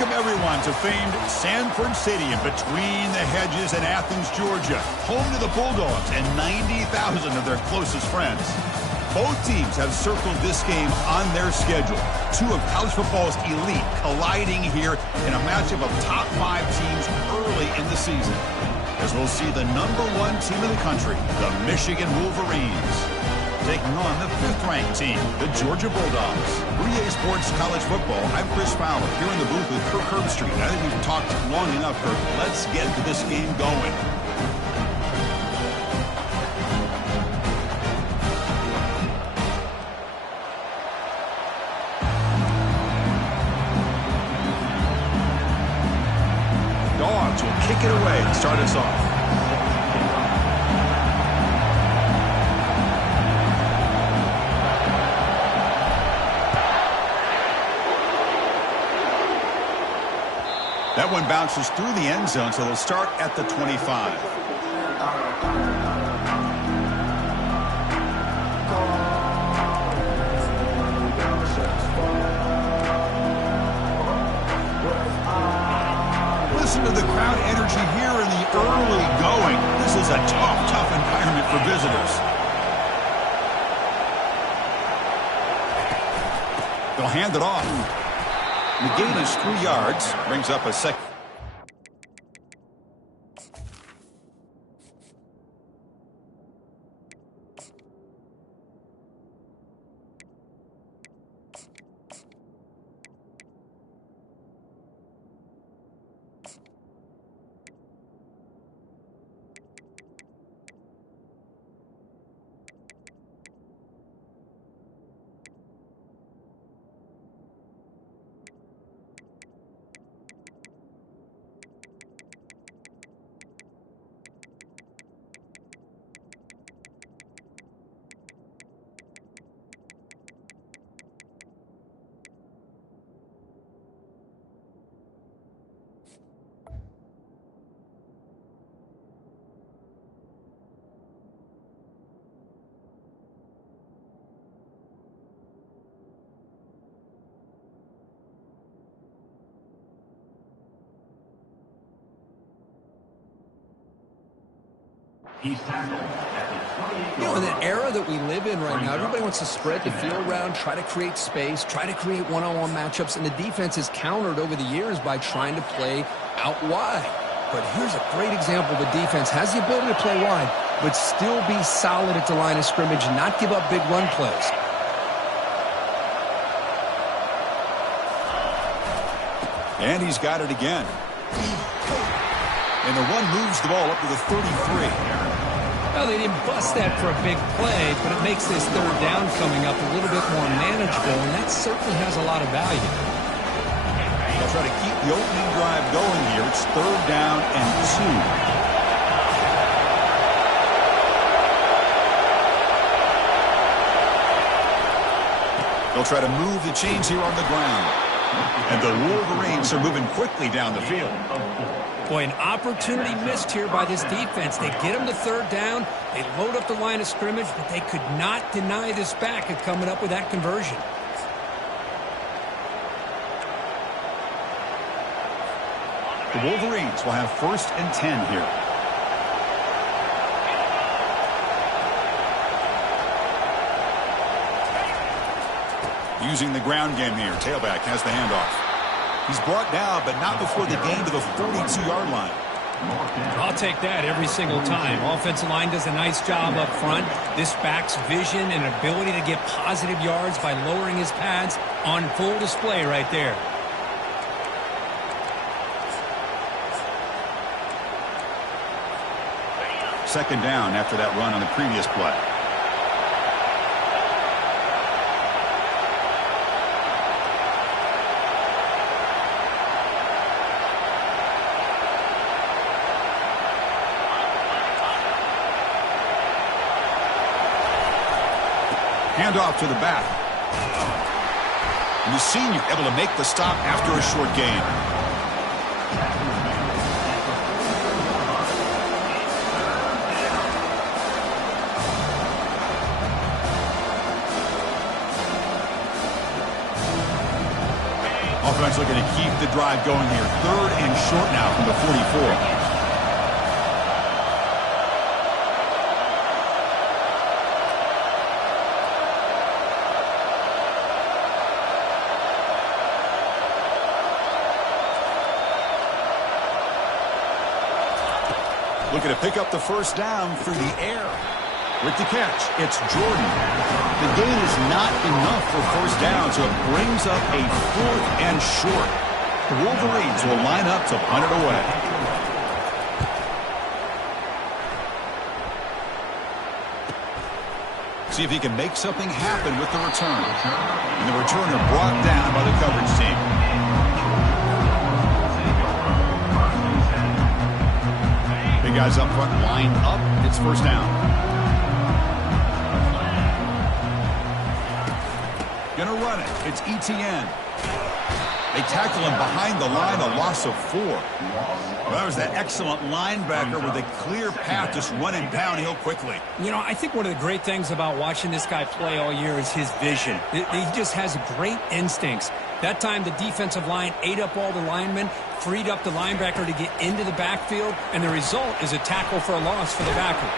Welcome, everyone, to famed Sanford Stadium between the hedges in Athens, Georgia, home to the Bulldogs and 90,000 of their closest friends. Both teams have circled this game on their schedule. Two of college football's elite colliding here in a matchup of top 5 teams early in the season, as we'll see the #1 team in the country, the Michigan Wolverines, taking on the 5th-ranked team, the Georgia Bulldogs. For EA Sports College Football, I'm Chris Fowler, here in the booth with Kirk Herbstreit. I think we've talked long enough, Kirk. Let's get this game going. Dogs will kick it away and start us off. That one bounces through the end zone, so they'll start at the 25. Listen to the crowd energy here in the early going. This is a tough environment for visitors. They'll hand it off. The gain is 3 yards, brings up a second. You know, in the era that we live in right now, everybody wants to spread the field around, try to create space, try to create one-on-one matchups, and the defense is countered over the years by trying to play out wide. But here's a great example. The defense has the ability to play wide, but still be solid at the line of scrimmage and not give up big run plays. And he's got it again. And the one moves the ball up to the 33. Well, they didn't bust that for a big play, but it makes this third down coming up a little bit more manageable, and that certainly has a lot of value. They'll try to keep the opening drive going here. It's 3rd down and 2. They'll try to move the chains here on the ground. And the Wolverines are moving quickly down the field. Boy, an opportunity missed here by this defense. They get them to 3rd down. They load up the line of scrimmage, but they could not deny this back of coming up with that conversion. The Wolverines will have 1st and 10 here. Using the ground game here. Tailback has the handoff. He's brought down, but not before the gain to the 42-yard line. I'll take that every single time. Offensive line does a nice job up front. This back's vision and ability to get positive yards by lowering his pads on full display right there. Second down after that run on the previous play. Handoff to the back. And the senior able to make the stop after a short gain. defense looking to keep the drive going here. 3rd and short now from the 44. Looking to pick up the first down through the air. With the catch, it's Jordan. The gain is not enough for first down, so it brings up a 4th and short. The Wolverines will line up to punt it away. See if he can make something happen with the return. And the returner brought down by the coverage team. Big guys up front lined up. It's first down. Gonna run it. It's Etienne. They tackle him behind the line, a loss of 4. Well, that was that excellent linebacker with a clear path just running downhill quickly. You know, I think one of the great things about watching this guy play all year is his vision. He just has great instincts. That time the defensive line ate up all the linemen, freed up the linebacker to get into the backfield, and the result is a tackle for a loss for the backer.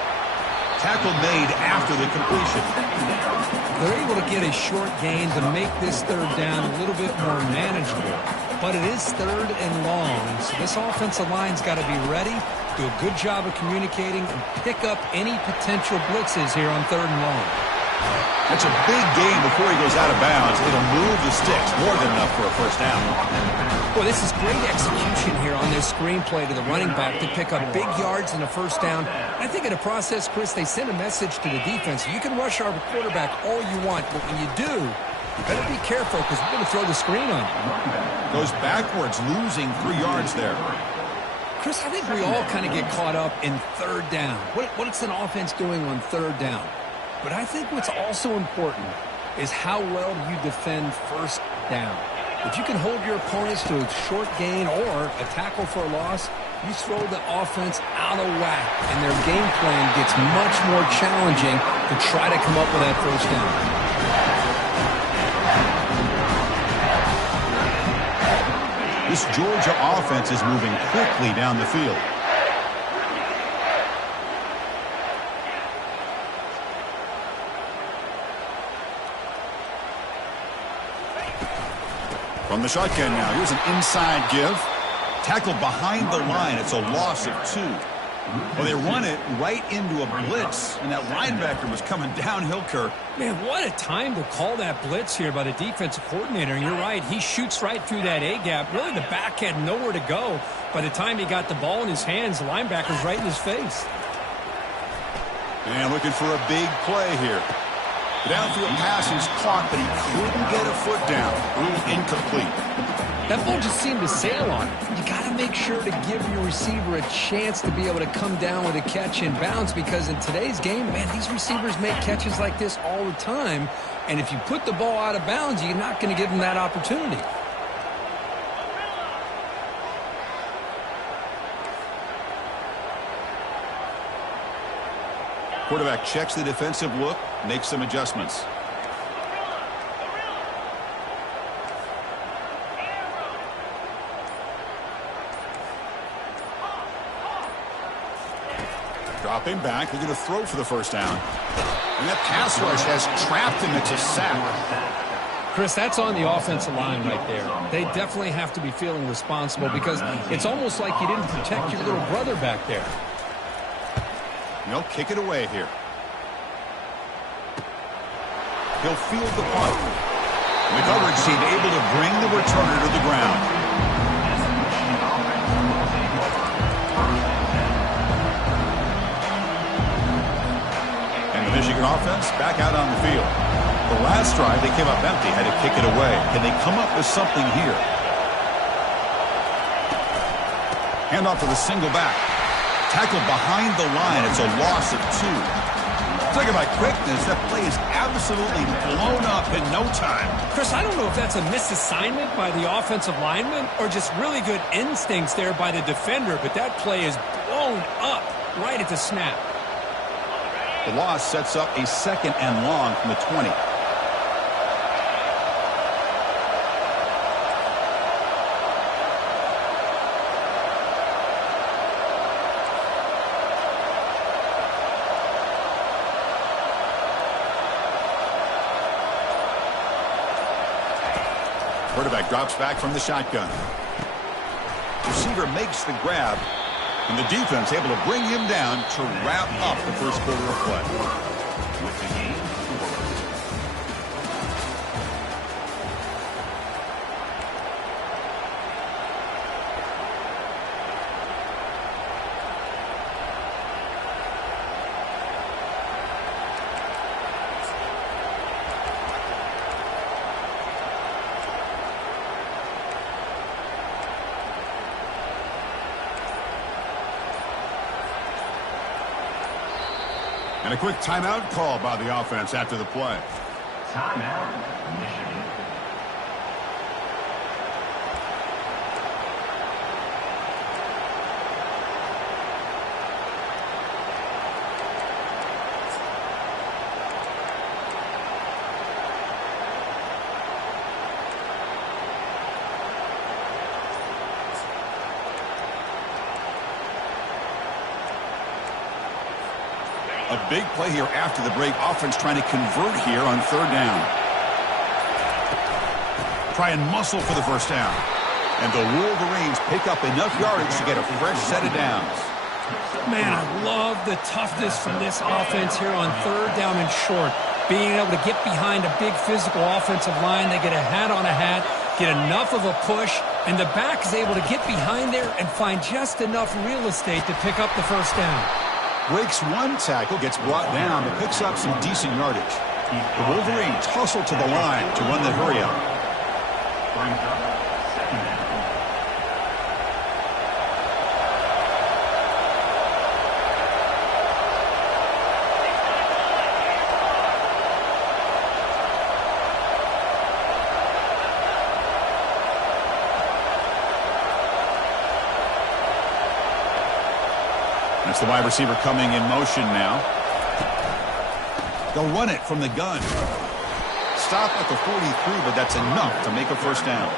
Tackle made after the completion. They're able to get a short gain to make this 3rd down a little bit more manageable. But it is 3rd and long, so this offensive line's got to be ready, do a good job of communicating, and pick up any potential blitzes here on 3rd and long. That's a big gain before he goes out of bounds. It'll move the sticks more than enough for a first down. Well, this is great execution here on this screenplay to the running back to pick up big yards in a first down. I think in the process, Chris, they send a message to the defense. You can rush our quarterback all you want, but when you do, you better be careful because we're going to throw the screen on you. Goes backwards, losing 3 yards there. Chris, I think we all kind of get caught up in 3rd down. What's an offense doing on 3rd down? But I think what's also important is how well you defend first down. If you can hold your opponents to a short gain or a tackle for a loss, you throw the offense out of whack, and their game plan gets much more challenging to try to come up with that first down. This Georgia offense is moving quickly down the field. From the shotgun now, here's an inside give. Tackled behind the line. It's a loss of 2. Well, they run it right into a blitz, and that linebacker was coming downhill, Kirk. Man, what a time to call that blitz here by the defensive coordinator. And you're right, he shoots right through that A-gap. Really, the back had nowhere to go. By the time he got the ball in his hands, the linebacker's right in his face. And looking for a big play here. The downfield pass is caught, but he couldn't get a foot down. Incomplete. That ball just seemed to sail on him. You got to make sure to give your receiver a chance to be able to come down with a catch in bounds, because in today's game, man, these receivers make catches like this all the time. And if you put the ball out of bounds, you're not going to give them that opportunity. Quarterback checks the defensive look, makes some adjustments. Dropping back, they're going to throw for the first down. And that pass rush has trapped him. It's a sack. Chris, that's on the offensive line right there. They definitely have to be feeling responsible because it's almost like you didn't protect your little brother back there. They'll kick it away here. He'll field the punt. And the coverage team able to bring the returner to the ground. And the Michigan offense back out on the field. The last drive, they came up empty, had to kick it away. Can they come up with something here? Hand off to the single back. Tackled behind the line. It's a loss of 2. Talk about quickness. That play is absolutely blown up in no time. Chris, I don't know if that's a misassignment by the offensive lineman or just really good instincts there by the defender, but that play is blown up right at the snap. The loss sets up a 2nd and long from the 20. Quarterback drops back from the shotgun. Receiver makes the grab, and the defense able to bring him down to wrap up the first quarter of play. With the game forward. And a quick timeout call by the offense after the play. Timeout, Michigan. A big play here after the break. Offense trying to convert here on third down. Try and muscle for the first down. And the Wolverines pick up enough yardage to get a fresh set of downs. Man, I love the toughness from this offense here on third down and short. Being able to get behind a big physical offensive line. They get a hat on a hat, get enough of a push, and the back is able to get behind there and find just enough real estate to pick up the first down. Breaks one tackle, gets brought down, but picks up some decent yardage. The Wolverines hustle to the line to run the hurry-up. Brings up second down. That's the wide receiver coming in motion now. They'll run it from the gun. Stop at the 43, but that's enough to make a first down.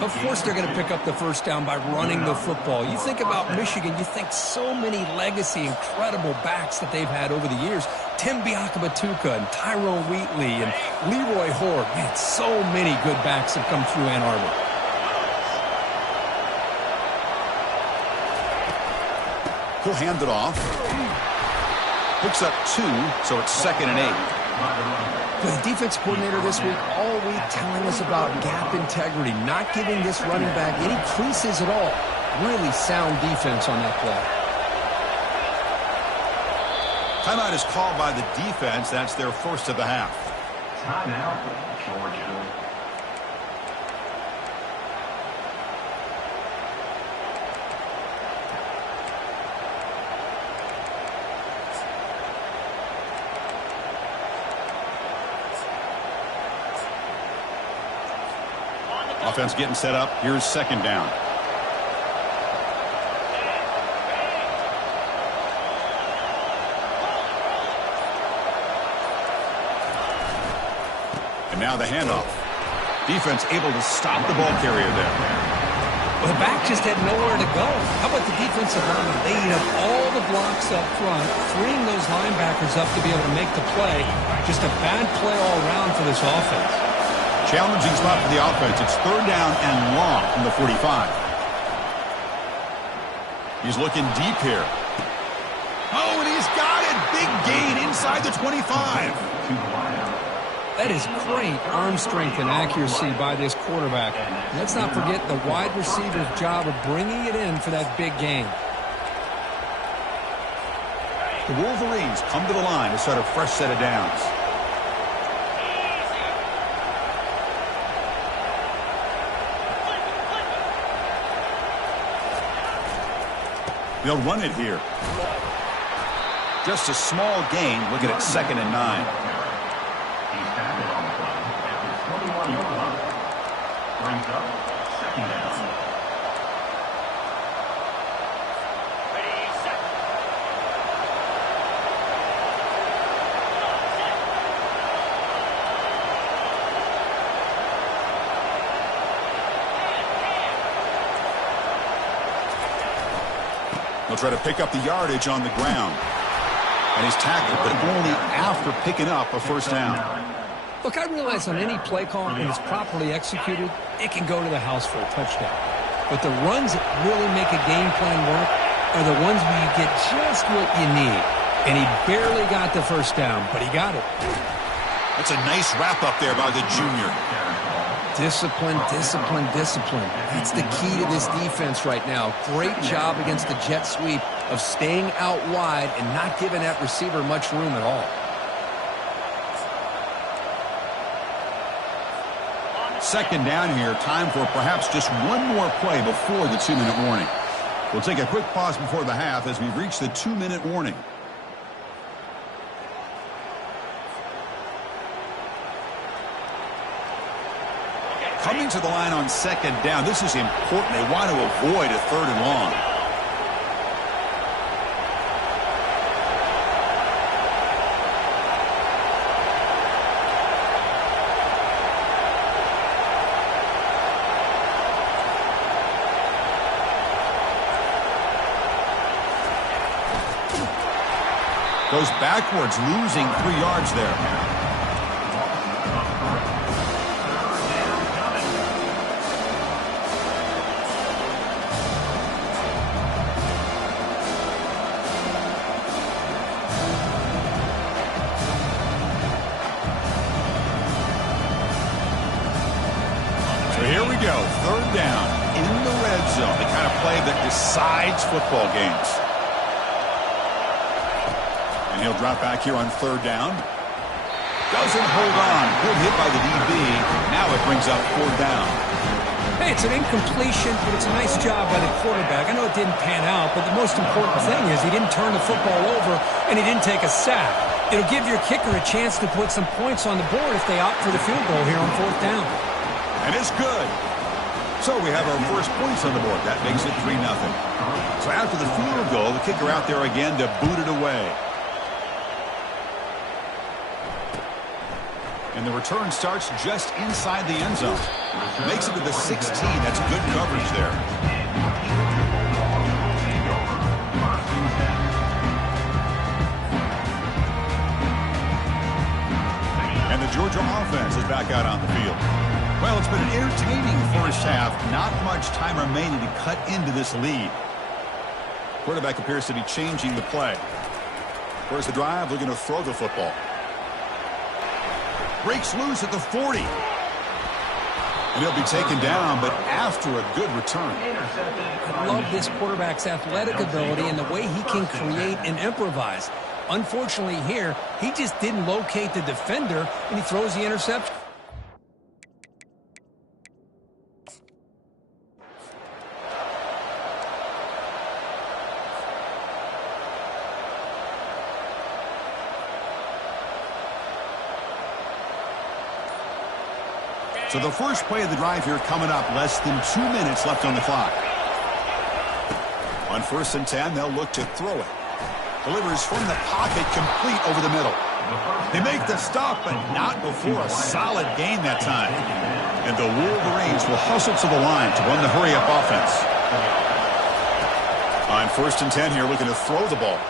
Of course they're going to pick up the first down by running the football. You think about Michigan, you think so many legacy, incredible backs that they've had over the years. Tim Biakabatuka and Tyrone Wheatley and Leroy Horde. Man, so many good backs have come through Ann Arbor. He'll hand it off. Picks up 2, so it's 2nd and 8. The defense coordinator this week all week telling us about gap integrity, not giving this running back any creases at all. Really sound defense on that play. Timeout is called by the defense. That's their first of the half. Timeout, Georgia. Offense getting set up. Here's second down. And now the handoff. Defense able to stop the ball carrier there. Well, the back just had nowhere to go. How about the defensive line? They eat up all the blocks up front, freeing those linebackers up to be able to make the play. Just a bad play all around for this offense. Challenging spot for the offense. It's third down and long from the 45. He's looking deep here. Oh, and he's got it. Big gain inside the 25. That is great arm strength and accuracy by this quarterback. Let's not forget the wide receiver's job of bringing it in for that big gain. The Wolverines come to the line to start a fresh set of downs. They'll run it here. Just a small gain. Looking at 2nd and 9. He's tackled on the play at the 21-yard line. Brings up second down. They'll try to pick up the yardage on the ground. And he's tackled, but only after picking up a first down. Look, I realize on any play call, when it's properly executed, it can go to the house for a touchdown. But the runs that really make a game plan work are the ones where you get just what you need. And he barely got the first down, but he got it. That's a nice wrap-up there by the junior. Discipline, discipline, discipline. That's the key to this defense right now. Great job against the jet sweep of staying out wide and not giving that receiver much room at all. Second down here, time for perhaps just one more play before the 2-minute warning. We'll take a quick pause before the half as we reach the 2-minute warning. Coming to the line on second down, this is important. They want to avoid a 3rd and long. Goes backwards, losing 3 yards there. So here we go, 3rd down in the red zone, the kind of play that decides football games. And he'll drop back here on 3rd down. Doesn't hold on. Good hit by the DB. Now it brings up 4th down. Hey, it's an incompletion, but it's a nice job by the quarterback. I know it didn't pan out, but the most important thing is he didn't turn the football over and he didn't take a sack. It'll give your kicker a chance to put some points on the board if they opt for the field goal here on 4th down. And it's good. So we have our first points on the board. That makes it 3-0. So after the field goal, the kicker out there again to boot it away. And the return starts just inside the end zone. Makes it to the 16. That's good coverage there. And the Georgia offense is back out on the field. Well, it's been an entertaining first half. Not much time remaining to cut into this lead. Quarterback appears to be changing the play. Where's the drive? Looking to throw the football. Breaks loose at the 40. And he'll be taken down, but after a good return. I love this quarterback's athletic ability and the way he can create and improvise. Unfortunately here, he just didn't locate the defender, and he throws the interception. So the first play of the drive here coming up, less than 2 minutes left on the clock. On 1st and 10, they'll look to throw it. Delivers from the pocket, complete over the middle. They make the stop, but not before a solid gain that time. And the Wolverines will hustle to the line to run the hurry-up offense. On 1st and 10 here, looking to throw the ball.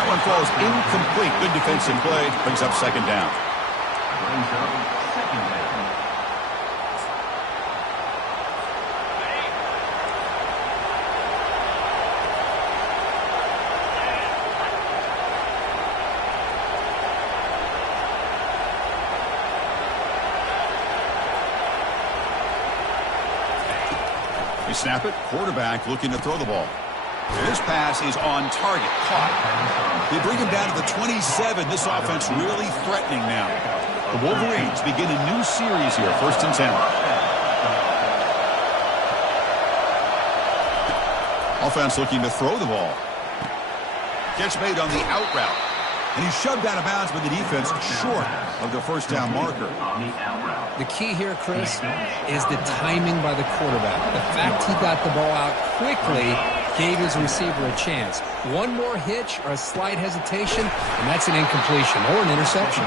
That one falls incomplete. Good defensive play. Brings up 2nd down. They snap it. Quarterback looking to throw the ball. This pass is on target. Caught. They bring him down to the 27. This offense really threatening now. The Wolverines begin a new series here. 1st and 10. Offense looking to throw the ball. Catch made on the out route. And he's shoved out of bounds by the defense short of the 1st down marker. The key here, Chris, is the timing by the quarterback. The fact he got the ball out quickly gave his receiver a chance. One more hitch or a slight hesitation, and that's an incompletion or an interception.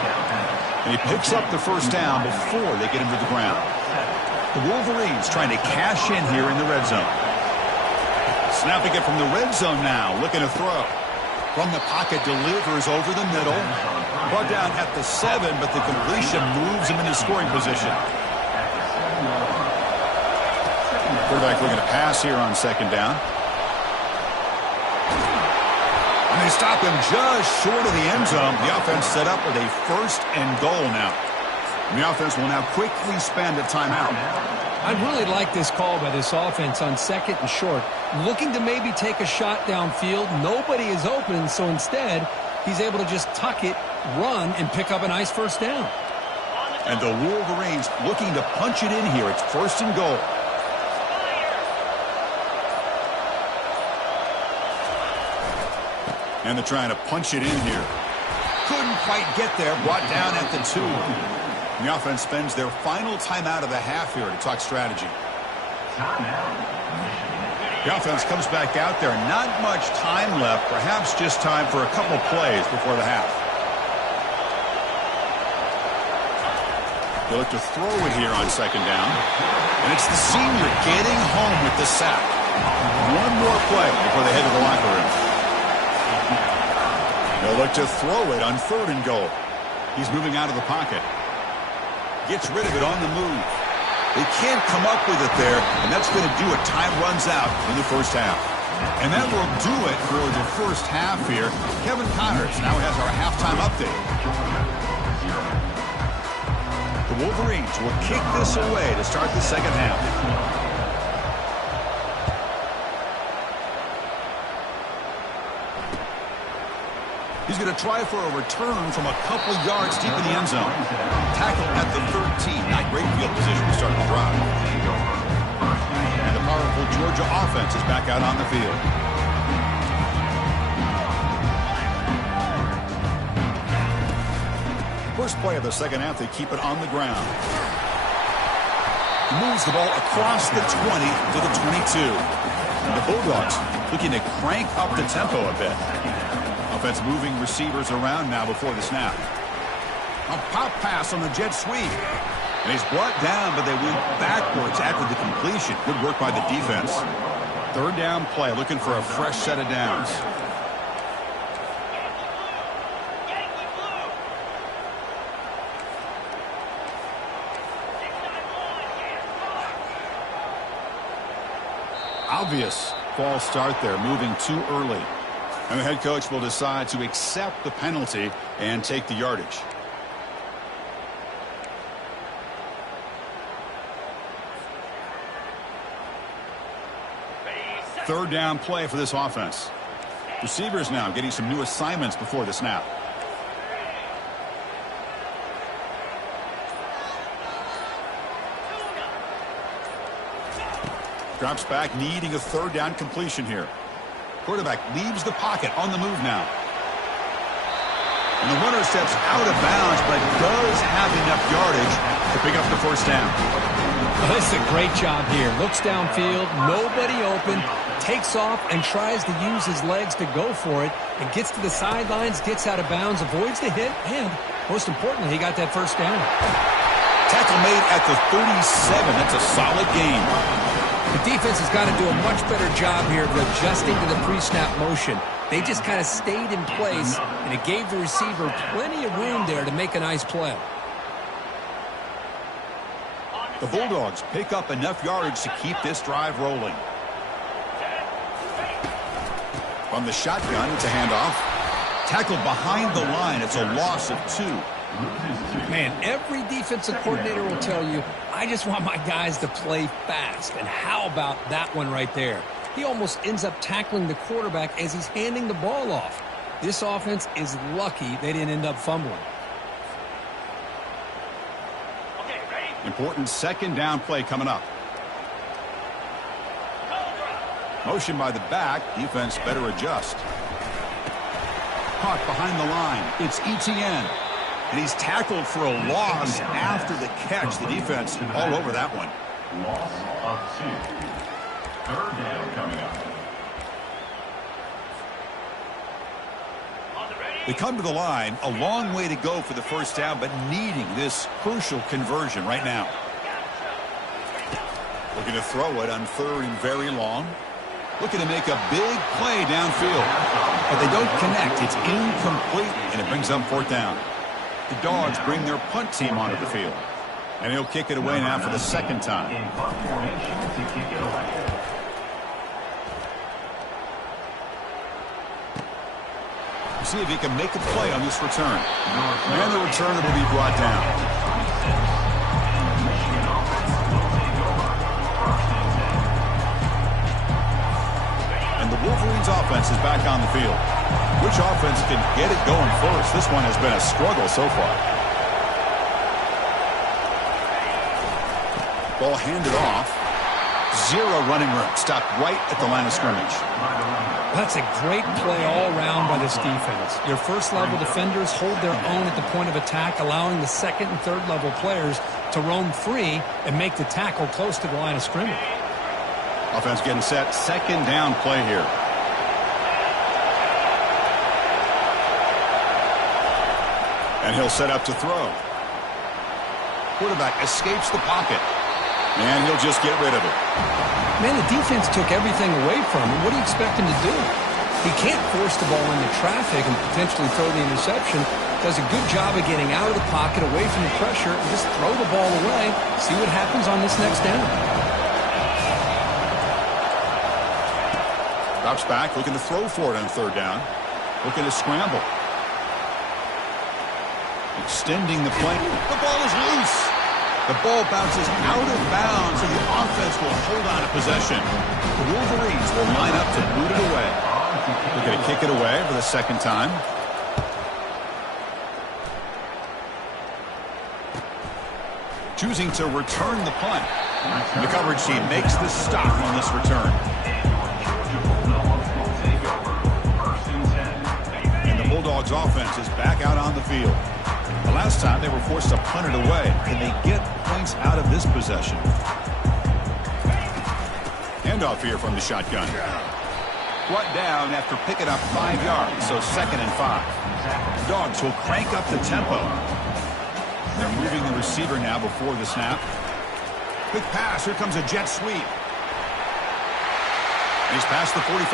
And he picks up the 1st down before they get him to the ground. The Wolverines trying to cash in here in the red zone. Snapping it from the red zone now, looking to throw. From the pocket, delivers over the middle. Brought down at the 7, but the completion moves him into scoring position. Quarterback looking to pass here on second down. And they stop him just short of the end zone. The offense set up with a 1st and goal now. And the offense will now quickly spend a timeout. I really like this call by this offense on 2nd and short. Looking to maybe take a shot downfield. Nobody is open, so instead, he's able to just tuck it, run, and pick up a nice 1st down. And the Wolverines looking to punch it in here. It's 1st and goal. And they're trying to punch it in here. Couldn't quite get there. Brought down at the 2. And the offense spends their final timeout of the half here to talk strategy. The offense comes back out there. Not much time left. Perhaps just time for a couple plays before the half. They look to throw it here on second down. And it's the senior getting home with the sack. One more play before they head to the locker room. They'll look to throw it on 3rd and goal. He's moving out of the pocket. Gets rid of it on the move. They can't come up with it there, and that's going to do it. Time runs out in the 1st half. And that will do it for the 1st half here. Kevin Connors now has our halftime update. The Wolverines will kick this away to start the 2nd half. He's going to try for a return from a couple yards deep in the end zone. Tackle at the 13. Not great field position to start the drive. And the powerful Georgia offense is back out on the field. First play of the 2nd half, they keep it on the ground. He moves the ball across the 20 to the 22. And the Bulldogs looking to crank up the tempo a bit. Offense moving receivers around now before the snap. A pop pass on the jet sweep. And he's brought down, but they went backwards after the completion. Good work by the defense. 3rd down play, looking for a fresh set of downs. Obvious false start there, moving too early. And the head coach will decide to accept the penalty and take the yardage. Third down play for this offense. Receivers now getting some new assignments before the snap. Drops back, needing a 3rd down completion here. Quarterback leaves the pocket on the move now. And the runner steps out of bounds, but does have enough yardage to pick up the 1st down. Well, this is a great job here. Looks downfield, nobody open, takes off and tries to use his legs to go for it, and gets to the sidelines, gets out of bounds, avoids the hit, and most importantly, he got that 1st down. Tackle made at the 37. That's a solid gain. The defense has got to do a much better job here of adjusting to the pre-snap motion. They just kind of stayed in place, and it gave the receiver plenty of room there to make a nice play. The Bulldogs pick up enough yardage to keep this drive rolling. From the shotgun, it's a handoff. Tackled behind the line. It's a loss of 2. Man, every defensive coordinator will tell you, I just want my guys to play fast. And how about that one right there? He almost ends up tackling the quarterback as he's handing the ball off. This offense is lucky they didn't end up fumbling. Important 2nd down play coming up. Motion by the back. Defense better adjust. Caught behind the line. It's Etienne. And he's tackled for a loss after the catch. The defense all over that one. Loss of 2. 3rd down coming up. They come to the line. A long way to go for the 1st down, but needing this crucial conversion right now. Looking to throw it on 3rd and very long. Looking to make a big play downfield. But they don't connect. It's incomplete, and it brings up fourth down. The Dogs bring their punt team onto the field. And he'll kick it away now for the second time. In punt formation to kick it away. See if he can make a play on this return. And the returner will be brought down. And the Wolverines offense is back on the field. Which offense can get it going first? This one has been a struggle so far. Ball handed off. Zero running room. Stopped right at the line of scrimmage. That's a great play all around by this defense. Your first-level defenders hold their own at the point of attack, allowing the second and third-level players to roam free and make the tackle close to the line of scrimmage. Offense getting set. Second down play here. And he'll set up to throw. Quarterback escapes the pocket. And he'll just get rid of it. Man, the defense took everything away from him. What do you expect him to do? He can't force the ball into traffic and potentially throw the interception. Does a good job of getting out of the pocket, away from the pressure, and just throw the ball away. See what happens on this next down. Drops back, looking to throw for it on third down. Looking to scramble. Extending the play. The ball is loose. The ball bounces out of bounds, and the offense will hold on to possession. The Wolverines will line up to boot it away. They're going to kick it away for the second time. Choosing to return the punt. The coverage team makes the stop on this return. And the Bulldogs offense is back out on the field. The last time they were forced to punt it away. Can they get points out of this possession? Handoff here from the shotgun. Brought down after picking up 5 yards, so 2nd and 5. Dogs will crank up the tempo. They're moving the receiver now before the snap. Quick pass. Here comes a jet sweep. He's past the 45.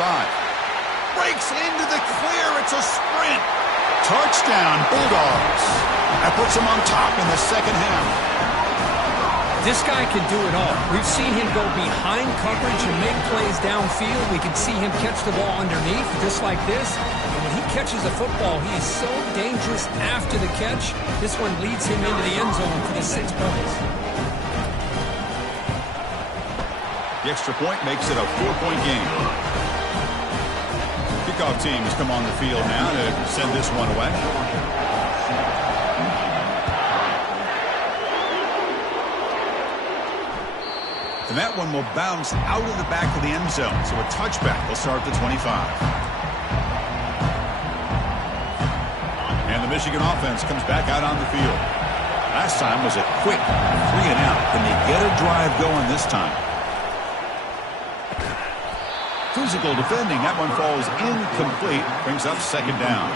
Breaks into the clear. It's a sprint. Touchdown, Bulldogs. That puts him on top in the second half. This guy can do it all. We've seen him go behind coverage and make plays downfield. We can see him catch the ball underneath, just like this. And when he catches the football, he is so dangerous after the catch. This one leads him into the end zone for the 6 points. The extra point makes it a 4-point game. Kickoff team has come on the field now to send this one away. And that one will bounce out of the back of the end zone. So a touchback will start at the 25. And the Michigan offense comes back out on the field. Last time was a quick 3-and-out. Can they get a drive going this time? Physical defending. That one falls incomplete. Brings up second down.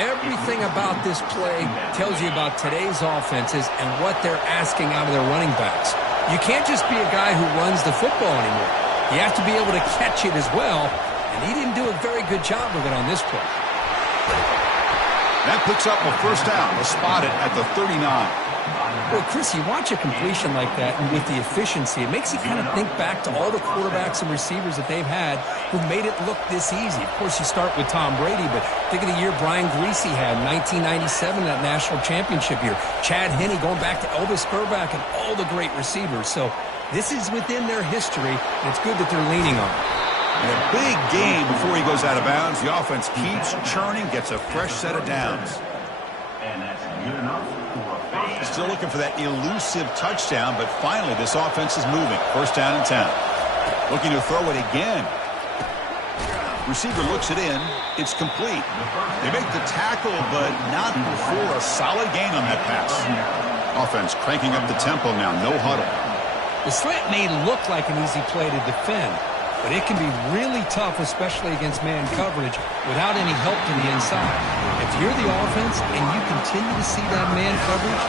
Everything about this play tells you about today's offenses and what they're asking out of their running backs. You can't just be a guy who runs the football anymore. You have to be able to catch it as well, and he didn't do a very good job of it on this play. That picks up a first down. They'll spot it at the 39. Well, Chris, you watch a completion like that, and with the efficiency, it makes you kind of think back to all the quarterbacks and receivers that they've had who made it look this easy. Of course, you start with Tom Brady, but think of the year Brian Griese had, 1997, that national championship year. Chad Henne going back to Elvis Grbac and all the great receivers. So this is within their history, and it's good that they're leaning on it. And a big game before he goes out of bounds. The offense keeps churning, gets a fresh set of downs. And that's good enough for a fade. Still looking for that elusive touchdown, but finally this offense is moving. First down and 10. Looking to throw it again. Receiver looks it in. It's complete. They make the tackle, but not before a solid gain on that pass. Offense cranking up the tempo now. No huddle. The slant may look like an easy play to defend, but it can be really tough, especially against man coverage, without any help to the inside. If you're the offense and you continue to see that man coverage,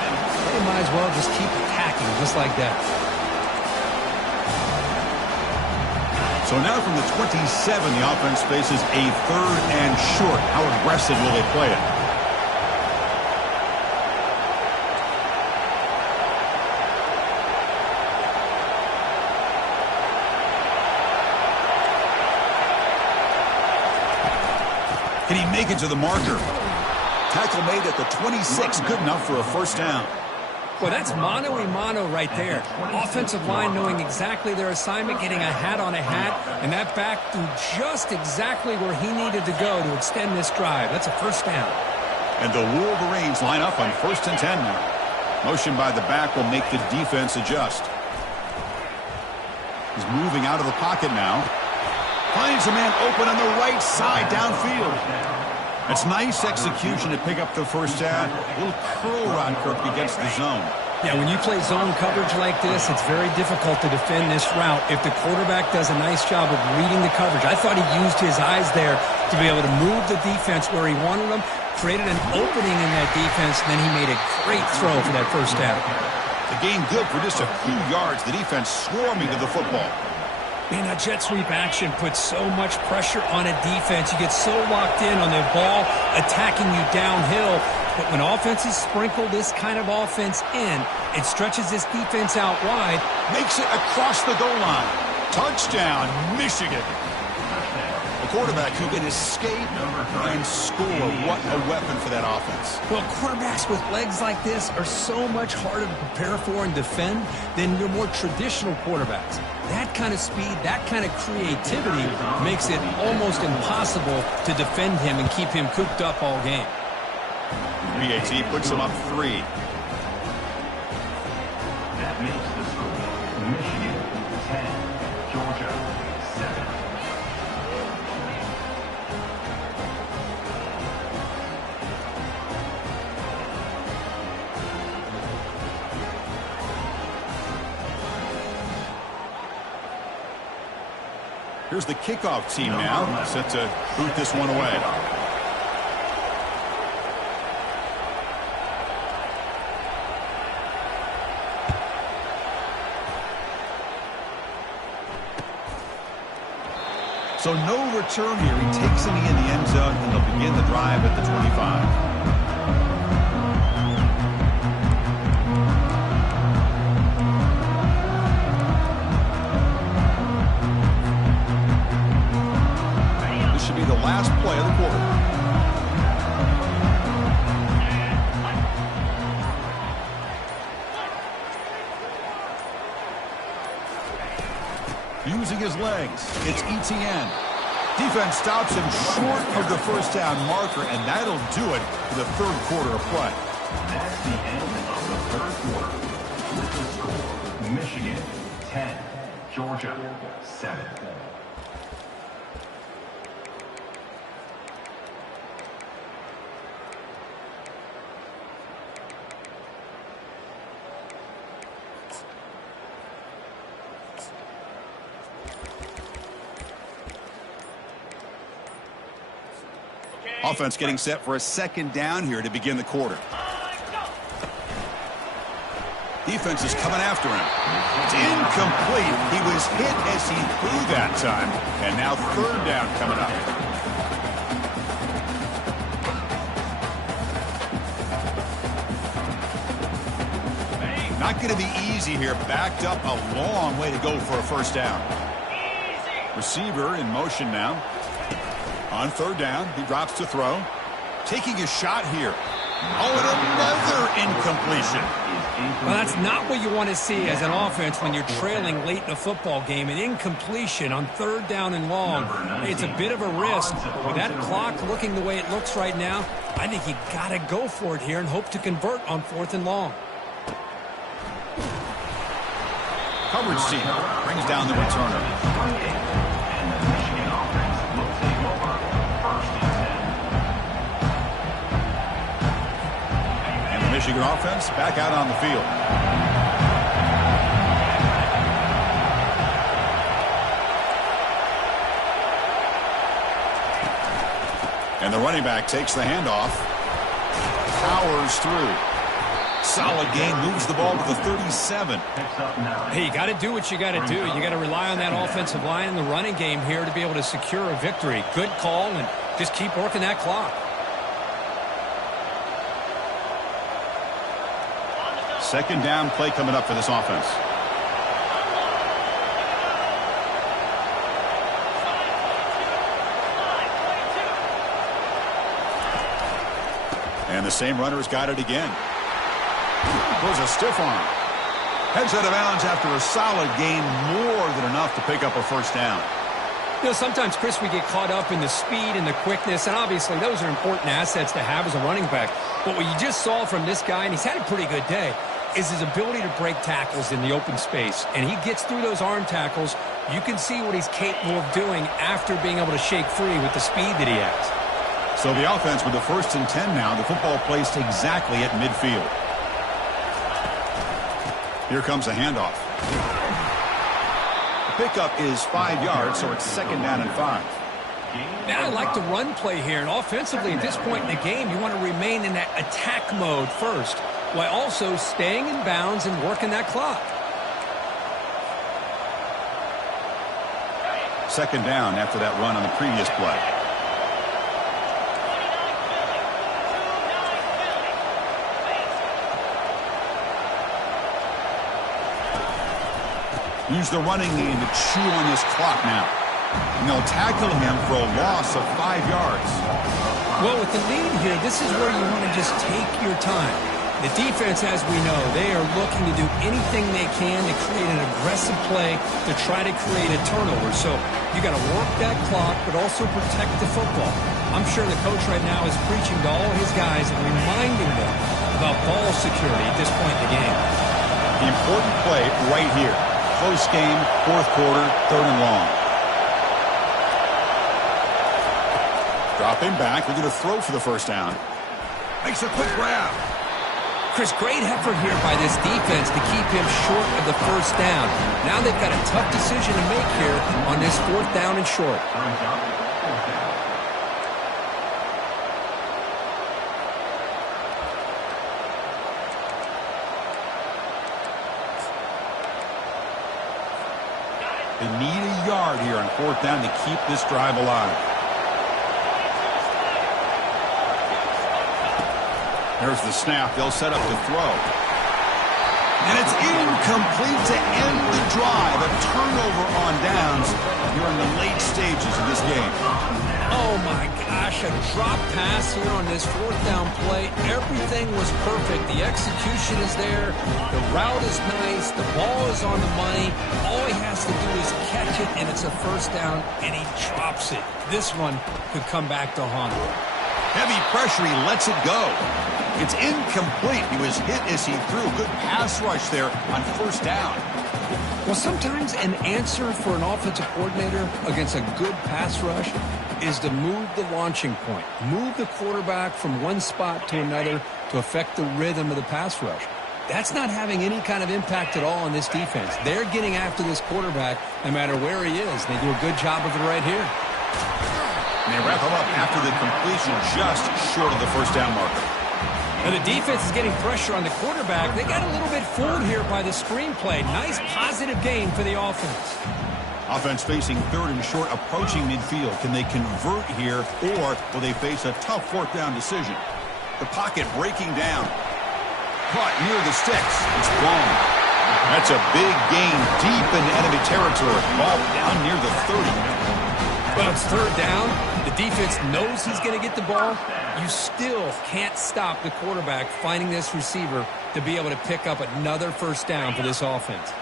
they might as well just keep attacking just like that. So now from the 27, the offense faces a 3rd and short. How aggressive will they play it? Can he make it to the marker? Tackle made at the 26. Good enough for a first down. Well, that's mano-a-mano right there. Offensive line knowing exactly their assignment, getting a hat on a hat, and that back threw just exactly where he needed to go to extend this drive. That's a first down. And the Wolverines line up on 1st and 10 now. Motion by the back will make the defense adjust. He's moving out of the pocket now. Finds a man open on the right side downfield. It's nice execution to pick up the first down. A little curl run, Kirk, against the zone. Yeah, when you play zone coverage like this, it's very difficult to defend this route if the quarterback does a nice job of reading the coverage. I thought he used his eyes there to be able to move the defense where he wanted them, created an opening in that defense, and then he made a great throw for that first down. The game good for just a few yards. The defense swarming to the football. Man, that jet sweep action puts so much pressure on a defense. You get so locked in on the ball attacking you downhill. But when offenses sprinkle this kind of offense in, it stretches this defense out wide. Makes it across the goal line. Touchdown, Michigan. A quarterback who can escape and score. What a weapon for that offense. Well, quarterbacks with legs like this are so much harder to prepare for and defend than your more traditional quarterbacks. That kind of speed, that kind of creativity makes it almost impossible to defend him and keep him cooped up all game. PAT puts him up 3. That makes the score Michigan 10, Georgia 7. Here's the kickoff team now, set to boot this one away. So no return here. He takes a knee in the end zone, and they'll begin the drive at the 25. The last play of the quarter. Using his legs, it's ETN. Defense stops him short of the first down marker, and that'll do it for the 3rd quarter of play. That's the end of the 3rd quarter. With the score, Michigan 10, Georgia 7. Offense getting set for a 2nd down here to begin the quarter. Defense is coming after him. It's incomplete. He was hit as he threw that time. And now 3rd down coming up. Not going to be easy here. Backed up a long way to go for a first down. Receiver in motion now. On 3rd down, he drops to throw. Taking a shot here. Oh, and another incompletion. Well, that's not what you want to see as an offense when you're trailing late in a football game. An incompletion on 3rd down and long. It's a bit of a risk. With that clock looking the way it looks right now, I think you got to go for it here and hope to convert on 4th and long. Coverage team brings down the returner. Michigan offense back out on the field. And the running back takes the handoff. Powers through. Solid gain, moves the ball to the 37. Picks up 9. Hey, you got to do what you got to do. You got to rely on that offensive line and the running game here to be able to secure a victory. Good call, and just keep working that clock. Second down play coming up for this offense. And the same runner's got it again. Throws a stiff arm. Heads out of bounds after a solid gain, more than enough to pick up a first down. You know, sometimes, Chris, we get caught up in the speed and the quickness, and obviously those are important assets to have as a running back. But what you just saw from this guy, and he's had a pretty good day, is his ability to break tackles in the open space. And he gets through those arm tackles. You can see what he's capable of doing after being able to shake free with the speed that he has. So the offense with the 1st and 10 now, the football placed exactly at midfield. Here comes a handoff. The pickup is 5 yards, so it's second down and 5. Now I like the run play here, and offensively at this point in the game, you want to remain in that attack mode first, while also staying in bounds and working that clock. Second down after that run on the previous play. Use the running game to chew on this clock now. And they'll tackle him for a loss of 5 yards. Well, with the lead here, this is where you want to just take your time. The defense, as we know, they are looking to do anything they can to create an aggressive play to try to create a turnover. So you got to work that clock, but also protect the football. I'm sure the coach right now is preaching to all his guys and reminding them about ball security at this point in the game. The important play right here. Close game, 4th quarter, 3rd and long. Dropping back, we're going to throw for the first down. Makes a quick grab. Chris, great effort here by this defense to keep him short of the first down. Now they've got a tough decision to make here on this 4th down and short. They need a yard here on 4th down to keep this drive alive. There's the snap. They'll set up to throw. And it's incomplete to end the drive. A turnover on downs here in the late stages of this game. Oh, my gosh, a drop pass here on this 4th down play. Everything was perfect. The execution is there. The route is nice. The ball is on the money. All he has to do is catch it, and it's a first down, and he drops it. This one could come back to haunt him. Heavy pressure. He lets it go. It's incomplete. He was hit as he threw. Good pass rush there on 1st down. Well, sometimes an answer for an offensive coordinator against a good pass rush is to move the launching point. Move the quarterback from one spot to another to affect the rhythm of the pass rush. That's not having any kind of impact at all on this defense. They're getting after this quarterback no matter where he is. They do a good job of it right here. And they wrap him up after the completion just short of the first down marker. Now the defense is getting pressure on the quarterback. They got a little bit fooled here by the screen play. Nice positive gain for the offense. Offense facing 3rd and short, approaching midfield. Can they convert here, or will they face a tough 4th down decision? The pocket breaking down. Caught near the sticks. It's blown. That's a big gain deep in enemy territory. Ball down near the 30. Well, it's 3rd down. The defense knows he's going to get the ball. You still can't stop the quarterback finding this receiver to be able to pick up another first down for this offense.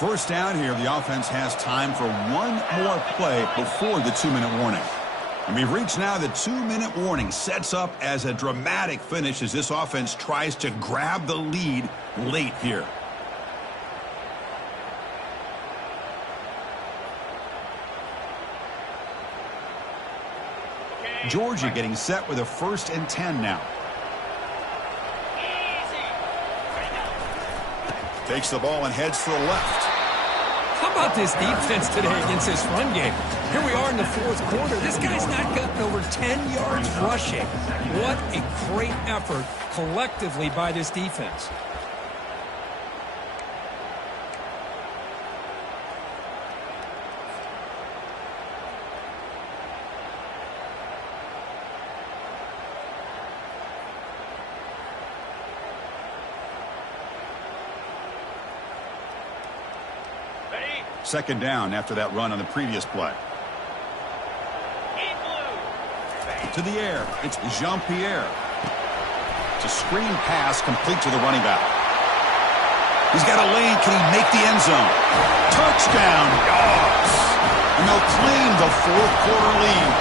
First down here, the offense has time for one more play before the 2-minute warning. And we've reached now the 2-minute warning. Sets up as a dramatic finish as this offense tries to grab the lead late here. Georgia getting set with a 1st and 10 now. Takes the ball and heads to the left. How about this defense today against this run game? Here we are in the fourth quarter. This guy's not gotten over 10 yards rushing. What a great effort collectively by this defense. Second down after that run on the previous play. To the air, it's Jean-Pierre. It's a screen pass complete to the running back. He's got a lane. Can he make the end zone? Touchdown, Dogs! And they'll claim the fourth quarter lead.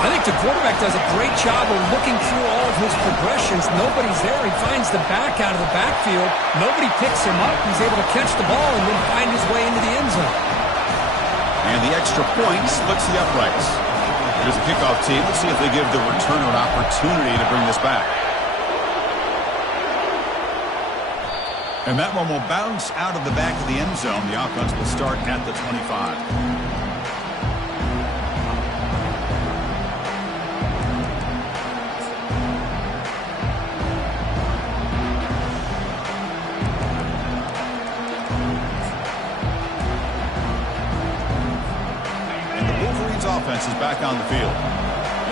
I think the quarterback does a great job of looking through all of his progressions. Nobody's there. He finds the back out of the backfield. Nobody picks him up. He's able to catch the ball and then find his way into the end zone. And the extra point splits the uprights. Here's the kickoff team. Let's see if they give the returner an opportunity to bring this back. And that one will bounce out of the back of the end zone. The offense will start at the 25. Offense is back on the field.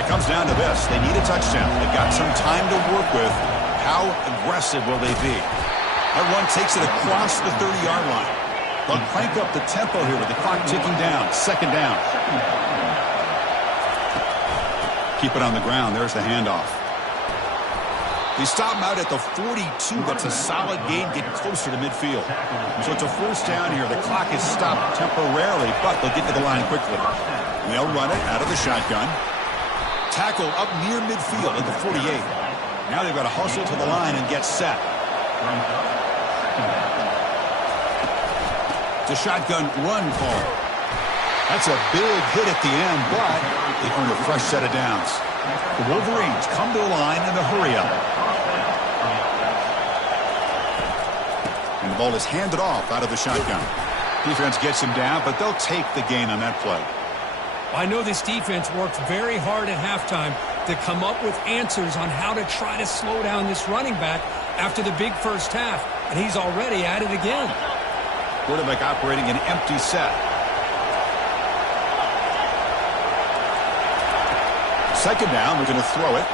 It comes down to this. They need a touchdown. They've got some time to work with. How aggressive will they be? That run takes it across the 30-yard line. They'll crank up the tempo here with the clock ticking down. Second down. Keep it on the ground. There's the handoff. They stop him out at the 42. That's a solid gain. Get closer to midfield. So it's a first down here. The clock is stopped temporarily, but they'll get to the line quickly. And they'll run it out of the shotgun. Tackle up near midfield at the 48. Now they've got to hustle to the line and get set. It's a shotgun run call. That's a big hit at the end, but they earn a fresh set of downs. The Wolverines come to the line in a hurry up. And the ball is handed off out of the shotgun. Defense gets him down, but they'll take the gain on that play. I know this defense worked very hard at halftime to come up with answers on how to try to slow down this running back after the big first half, and he's already at it again. Quarterback operating an empty set. Second down, we're going to throw it.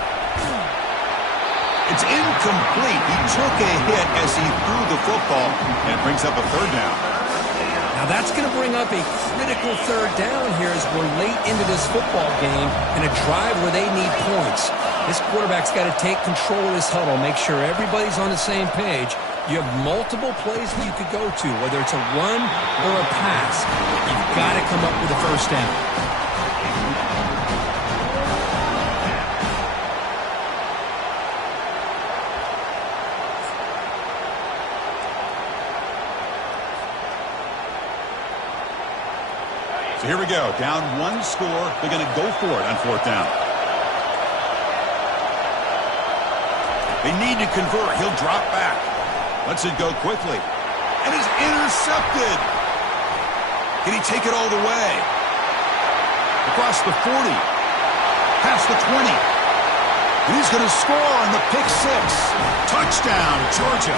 It's incomplete. He took a hit as he threw the football, and it brings up a third down. Now that's going to bring up a critical third down here as we're late into this football game in a drive where they need points. This quarterback's got to take control of this huddle, make sure everybody's on the same page. You have multiple plays that you could go to, whether it's a run or a pass. You've got to come up with a first down. So here we go. Down one score. They're going to go for it on fourth down. They need to convert. He'll drop back. Lets it go quickly. And is intercepted. Can he take it all the way? Across the 40. Past the 20. And he's going to score on the pick six. Touchdown, Georgia.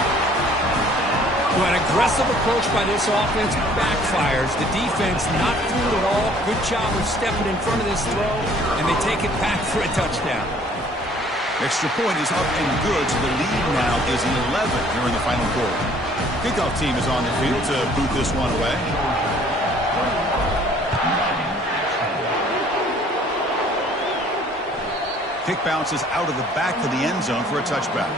Well, an aggressive approach by this offense backfires. The defense not fooled at all. Good job of stepping in front of this throw, and they take it back for a touchdown. Extra point is up and good, so the lead now is 11 here in the final quarter. Kickoff team is on the field to boot this one away. Kick bounces out of the back of the end zone for a touchback.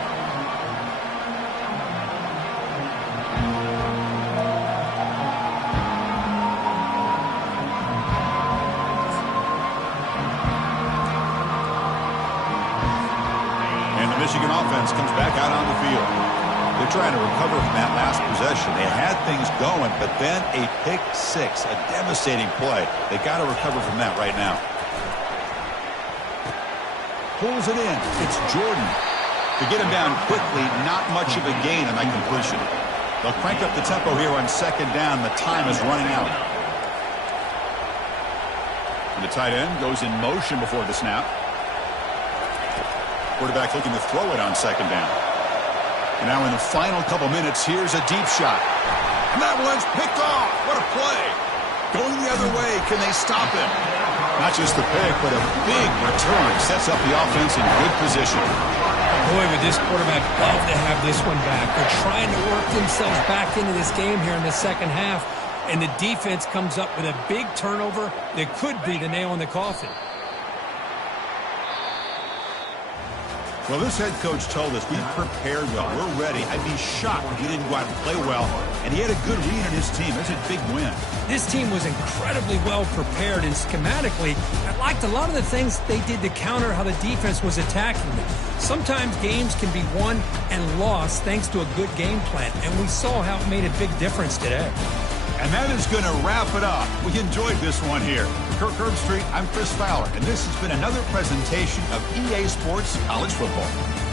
Michigan offense comes back out on the field. They're trying to recover from that last possession. They had things going, but then a pick six, a devastating play. They got to recover from that right now. Pulls it in. It's Jordan. To get him down quickly, not much of a gain on that completion. They'll crank up the tempo here on second down. The time is running out. The tight end goes in motion before the snap. Quarterback looking to throw it on second down. And now in the final couple minutes, here's a deep shot. And that one's picked off. What a play. Going the other way. Can they stop him? Not just the pick, but a big return. Sets up the offense in good position. Boy, would this quarterback love to have this one back. They're trying to work themselves back into this game here in the second half. And the defense comes up with a big turnover that could be the nail in the coffin. Well, this head coach told us we prepared well. We're ready. I'd be shocked if we didn't go out and play well. And he had a good read on his team. That's a big win. This team was incredibly well prepared, and schematically, I liked a lot of the things they did to counter how the defense was attacking them. Sometimes games can be won and lost thanks to a good game plan, and we saw how it made a big difference today. And that is going to wrap it up. We enjoyed this one here. Kirk Herbstreit, I'm Chris Fowler, and this has been another presentation of EA Sports College Football.